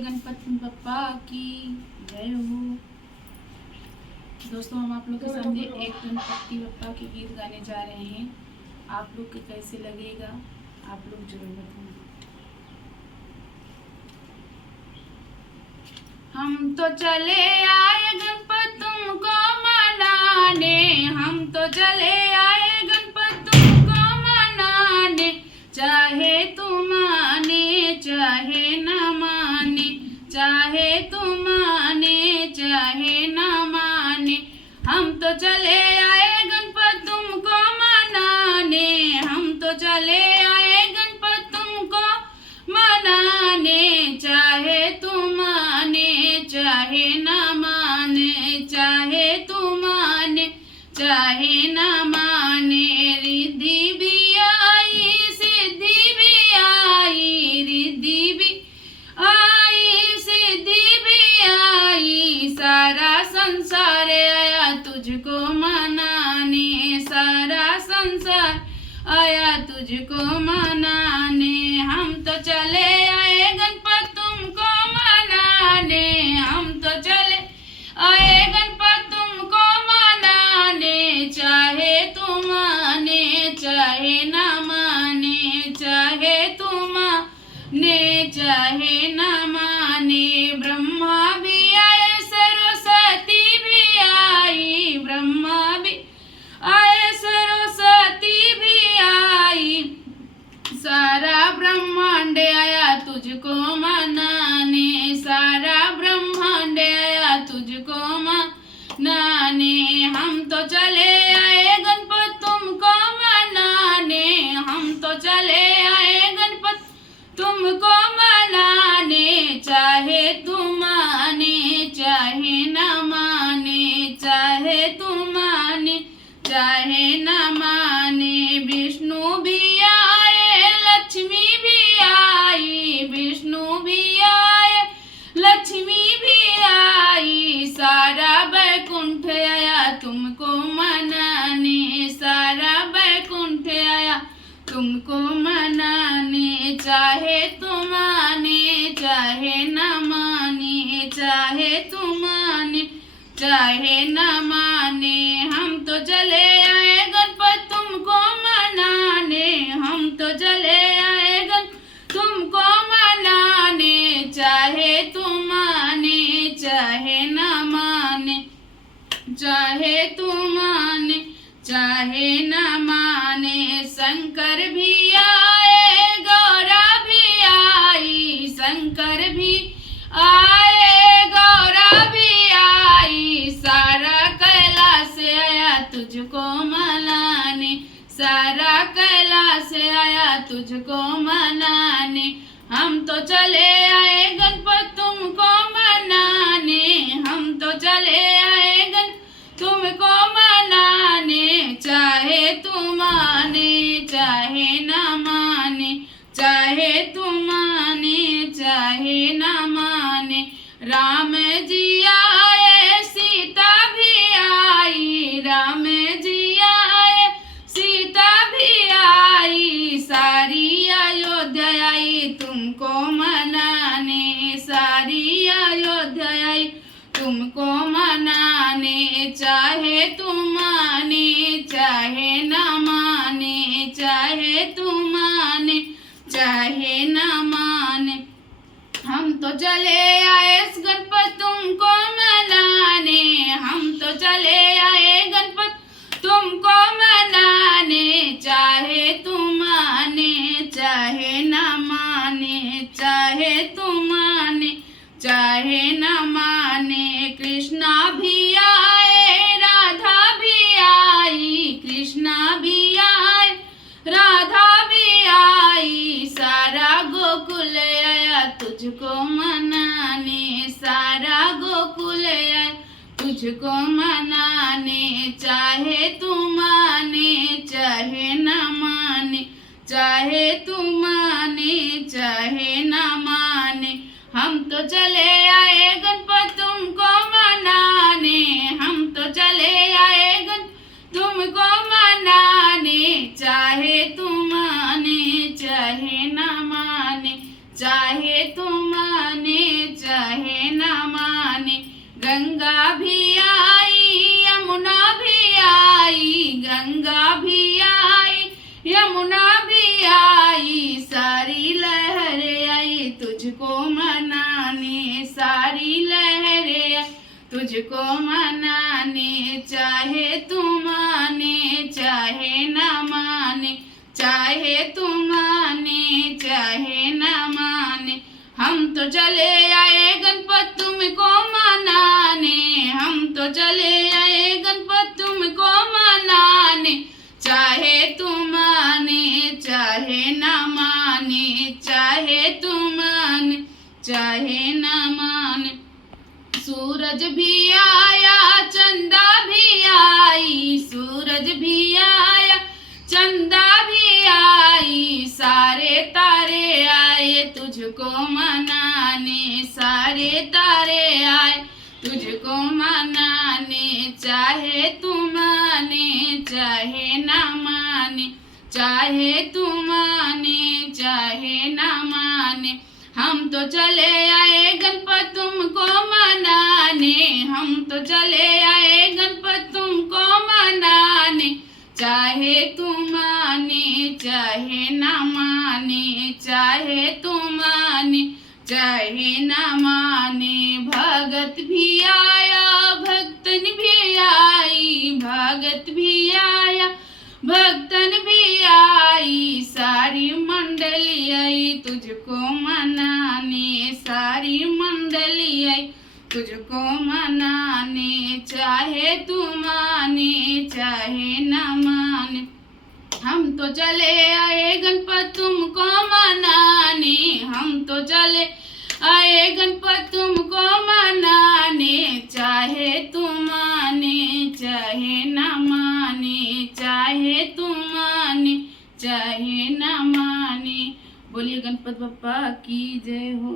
गणपति बप्पा की जय हो। दोस्तों, हम आप लोग के सामने एक गणपति बप्पा के गीत गाने जा रहे हैं। आप लोग के कैसे लगेगा आप लोग जरूर बताना। हम तो चले आए गणपति तुमको मनाने, हम तो चले आए गणपति तुमको मनाने, चाहे तुम माने चाहे न माने, चाहे तुम माने चाहे न माने। हम तो चले आए गणपति तुमको मनाने, हम तो चले आए गणपति तुमको मनाने, चाहे तुम माने चाहे न माने, चाहे तुम माने चाहे न माने। रिद्धि भी आई सिद्धि भी आई, रिद्धि भी आई सिद्धि भी आई, सारा संसार आया तुझको मनाने, सारा संसार आया तुझको मनाने। हम तो चले आए गणपति तुमको मनाने, हम तो चले आए गणपति तुमको मनाने, चाहे तुम माने चाहे न माने, चाहे तुम माने चाहे न माने। ब्रह्मा भी आए सरस्वती भी आई, ब्रह्मा भी आए सरस्वती भी आई, सारा ब्रह्मांड आया तुझको मनाने, सारा ब्रह्मांड आया तुझको मनाने। हम तो चले आए गणपति तुमको मनाने, हम तो चले आए गणपति तुमको मनाने, चाहे तुम माने चाहे न माने, चाहे तुम माने चाहे न माने। विष्णु भी आए लक्ष्मी भी आई, विष्णु भी आए लक्ष्मी भी आई, सारा वैकुंठ आया तुमको मनाने, सारा वैकुंठ आया तुमको मनाने। चाहे तुम माने चाहे न माने, चाहे तुम माने चाहे न माने। हम तो चले आए गणपति तुमको मनाने, हम तो चले आए गणपति तुमको मनाने, चाहे तुम माने चाहे न माने, चाहे तुम माने चाहे न माने। शंकर भी आए गौरा भी आई, शंकर भी आए गौरा भी आई, सारा कैलाश आया तुझको मनाने, सारा कैलाश आया तुझको मनाने। हम तो चले आए गणपति तुमको मनाने, हम तो चले आए गणपति तुमको मनाने, चाहे तुम माने चाहे न माने, चाहे तुम माने चाहे न माने। राम जी आए सीता भी आई, राम जी आए सीता भी आई, सारी अयोध्या आई तुमको मनाने, सारी अयोध्या आई तुमको मनाने। चाहे तुम माने चाहे न माने, चाहे तुम माने चाहे न माने। हम तो चले आए गणपति तुमको मनाने, हम तो चले आए गणपति तुमको मनाने, चाहे तुम माने चाहे न माने, चाहे तुम माने चाहे न माने। कृष्णा भी आए राधा भी आई, कृष्णा भी आए राधा भी आई, सारा गोकुल आया तुझको मनाने, सारा गोकुल आया तुझको मनाने। चाहे तुम माने चाहे न माने, चाहे तुम माने चाहे न माने। हम तो चले आए गणपति तुमको मनाने, हम तो चले आए गणपति तुमको मनाने, चाहे तुम माने चाहे न माने, चाहे तुम माने गंगा भी आई यमुना भी आई, गंगा भी आई यमुना भी आई, सारी लहरें आई तुझको मनाने, सारी लहरें आई तुझको मनाने। चाहे तू माने चाहे न माने, चाहे तू माने चाहे न माने, हम तो चले आए गणपत तुमको मनाने, हम तो चले आए गणपत तुमको मनाने। चाहे तू माने चाहे न माने, चाहे तू माने चाहे न माने। सूरज भी आया चंदा भी आई, सूरज भी आया चंदा भी आई, सारे तारे आए तुझको मनाने, सारे तारे आए तुझको मनाने। चाहे तू माने चाहे न माने, चाहे तू माने चाहे न माने, हम तो चले आए गणपत तुमको मनाने, हम तो चले आए गणपत तुमको मनाने। चाहे तू माने चाहे न माने, चाहे तू माने चाहे न माने। भगत भी आया भक्तन भी आई, भगत भी आया भक्तन भी आई, सारी मंडली आई तुझको मनाने, सारी मंडली आई तुझको मनाने। चाहे तू माने चाहे न माने, हम तो चले आए गणपत तुमको मनाने, हम तो चले आए गणपत तुमको मनाने। चाहे तू माने चाहे न माने, चाहे तू माने चाहे न माने। बोलिए गणपत बप्पा की जय हो।